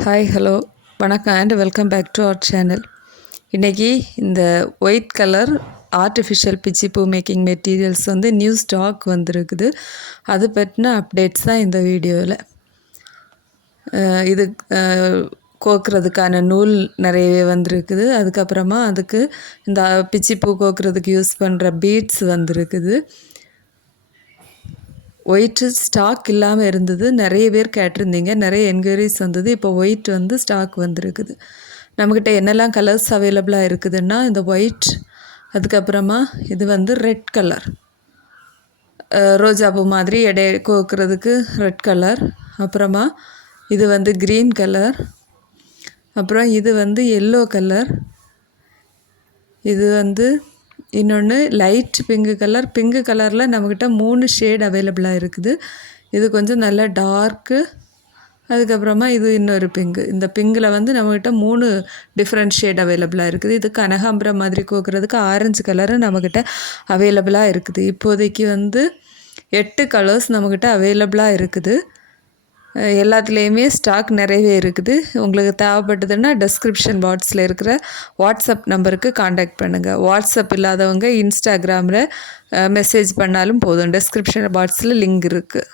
Hi hello வணக்கம் and welcome back to our channel. இன்றைக்கி இந்த ஒயிட் கலர் ஆர்டிஃபிஷியல் பிச்சி பூ மேக்கிங் மெட்டீரியல்ஸ் வந்து நியூ ஸ்டாக் வந்திருக்குது. அது பற்றின அப்டேட்ஸ் தான் இந்த வீடியோவில். இது கோக்கிறதுக்கான நூல் நிறையவே வந்திருக்குது. அதுக்கப்புறமா அதுக்கு இந்த பிச்சி பூ கோக்கிறதுக்கு யூஸ் பண்ணுற பீட்ஸ் வந்திருக்குது. ஒயிட்டு ஸ்டாக் இல்லாமல் இருந்தது, நிறைய பேர் கேட்டிருந்தீங்க, நிறைய என்கொயரிஸ் வந்தது. இப்போ ஒயிட் வந்து ஸ்டாக் வந்திருக்குது. நம்மக்கிட்ட என்னெல்லாம் கலர்ஸ் அவைலபிளாக இருக்குதுன்னா இந்த ஒயிட், அதுக்கப்புறமா இது வந்து ரெட் கலர், ரோஜாப்பூ மாதிரி கோக்கிறதுக்கு ரெட் கலர், அப்புறமா இது வந்து க்ரீன் கலர், அப்புறம் இது வந்து எல்லோ கலர், இது வந்து இன்னொன்று லைட் பிங்கு கலரில் நம்மக்கிட்ட 3 ஷேட் அவைலபிளாக இருக்குது. இது கொஞ்சம் நல்ல டார்க்கு, அதுக்கப்புறமா இது இன்னொரு பிங்கு. இந்த பிங்கில் வந்து நம்மக்கிட்ட 3 டிஃப்ரெண்ட் ஷேட் அவைலபிளாக இருக்குது. இது கனகாம்பரம் மாதிரி கோக்கிறதுக்கு ஆரஞ்சு கலரும் நம்மக்கிட்ட அவைலபிளாக இருக்குது. இப்போதைக்கு வந்து 8 கலர்ஸ் நம்மக்கிட்ட அவைலபிளாக இருக்குது. எல்லாத்துலேயுமே ஸ்டாக் நிறையவே இருக்குது. உங்களுக்கு தேவைப்பட்டதுன்னா டெஸ்கிரிப்ஷன் பாக்ஸில் இருக்கிற வாட்ஸ்அப் நம்பருக்கு காண்டாக்ட் பண்ணுங்கள். வாட்ஸ்அப் இல்லாதவங்க இன்ஸ்டாகிராமில் மெசேஜ் பண்ணாலும் போதும். டெஸ்கிரிப்ஷன் பாக்ஸில் லிங்க் இருக்குது.